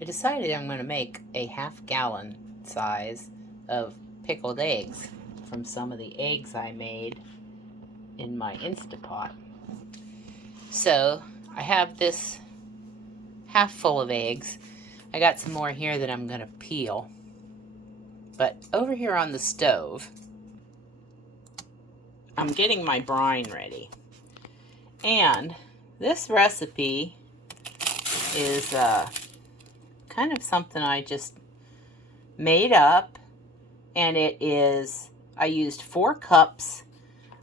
I decided I'm going to make a half-gallon size of pickled eggs from some of the eggs I made in my Instapot. So I have this half full of eggs. I got some more here that I'm going to peel. But over here on the stove, I'm getting my brine ready. And this recipe is kind of something I just made up. And it is, I used 4 cups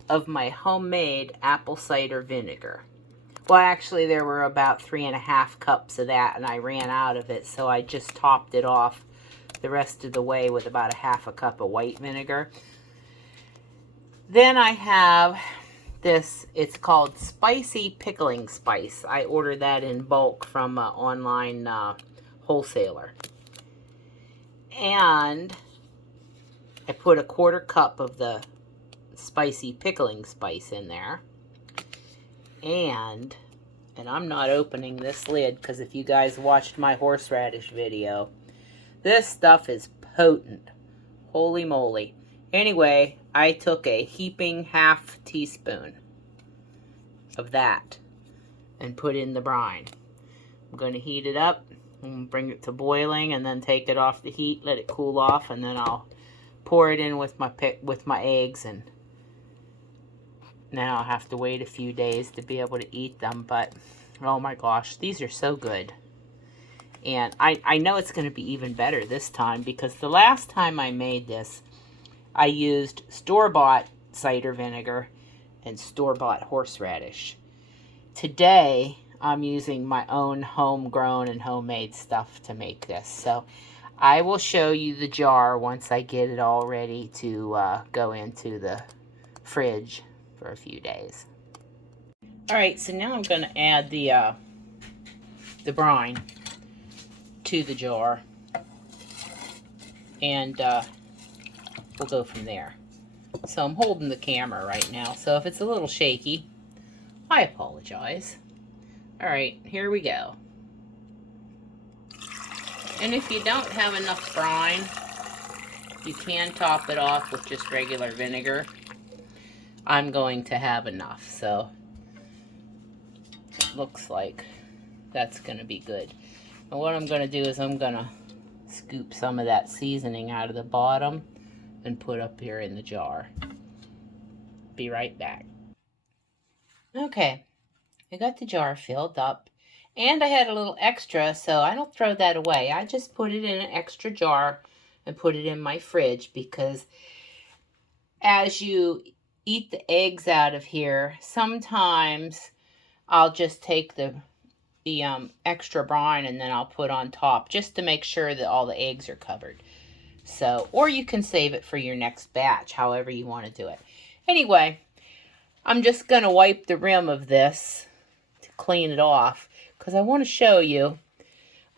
of my homemade apple cider vinegar. Well, actually, there were about 3.5 cups of that, and I ran out of it, so I just topped it off the rest of the way with about 1/2 cup of white vinegar. Then I have this, it's called Spicy Pickling Spice. I ordered that in bulk from an online wholesaler. And I put 1/4 cup of the spicy pickling spice in there. And I'm not opening this lid because if you guys watched my horseradish video, this stuff is potent. Holy moly. Anyway, I took a heaping 1/2 teaspoon of that and put in the brine. I'm going to heat it up and bring it to boiling and then take it off the heat, let it cool off, and then I'll pour it in with my eggs, and now I'll have to wait a few days to be able to eat them. But oh my gosh, these are so good. And I know it's going to be even better this time because the last time I made this, I used store-bought cider vinegar and store-bought horseradish. Today, I'm using my own homegrown and homemade stuff to make this. So I will show you the jar once I get it all ready to go into the fridge for a few days. Alright, so now I'm going to add the brine to the jar, and we'll go from there. So I'm holding the camera right now, so if it's a little shaky, I apologize. Alright, here we go. And if you don't have enough brine, you can top it off with just regular vinegar. I'm going to have enough, so it looks like that's going to be good. And what I'm going to do is I'm going to scoop some of that seasoning out of the bottom and put up here in the jar. Be right back. Okay, I got the jar filled up, and I had a little extra, so I don't throw that away. I just put it in an extra jar and put it in my fridge because as you eat the eggs out of here, sometimes I'll just take the extra brine and then I'll put on top just to make sure that all the eggs are covered. So, or you can save it for your next batch, however you want to do it. Anyway, I'm just going to wipe the rim of this to clean it off because I want to show you.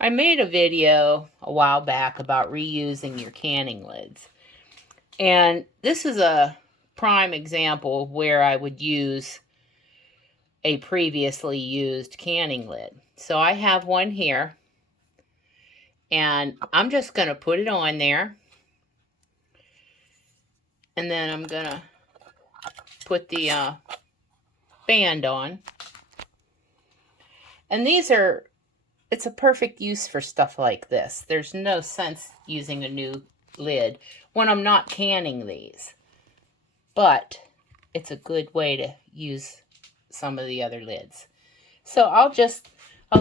I made a video a while back about reusing your canning lids. And this is a prime example of where I would use a previously used canning lid. So I have one here, and I'm just going to put it on there, and then I'm going to put the band on. And it's a perfect use for stuff like this. There's no sense using a new lid when I'm not canning these, but it's a good way to use some of the other lids. So I'll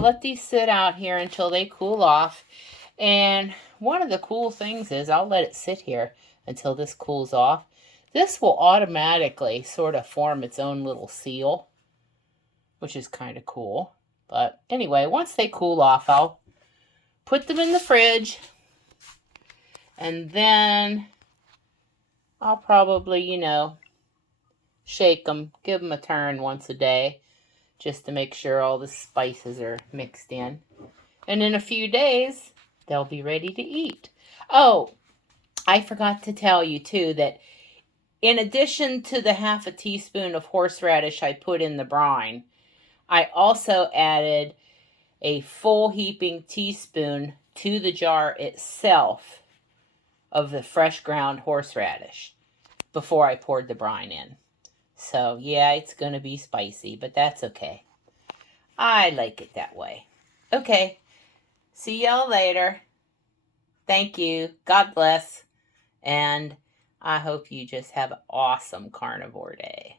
let these sit out here until they cool off. And one of the cool things is I'll let it sit here until this cools off. This will automatically sort of form its own little seal, which is kind of cool. But anyway, once they cool off, I'll put them in the fridge, and then I'll probably, shake them, give them a turn once a day, just to make sure all the spices are mixed in. And in a few days, they'll be ready to eat. Oh, I forgot to tell you, too, that in addition to the 1/2 teaspoon of horseradish I put in the brine, I also added a full heaping teaspoon to the jar itself of the fresh ground horseradish before I poured the brine in. So, yeah, it's going to be spicy, but that's okay. I like it that way. Okay, see y'all later. Thank you. God bless. And I hope you just have an awesome carnivore day.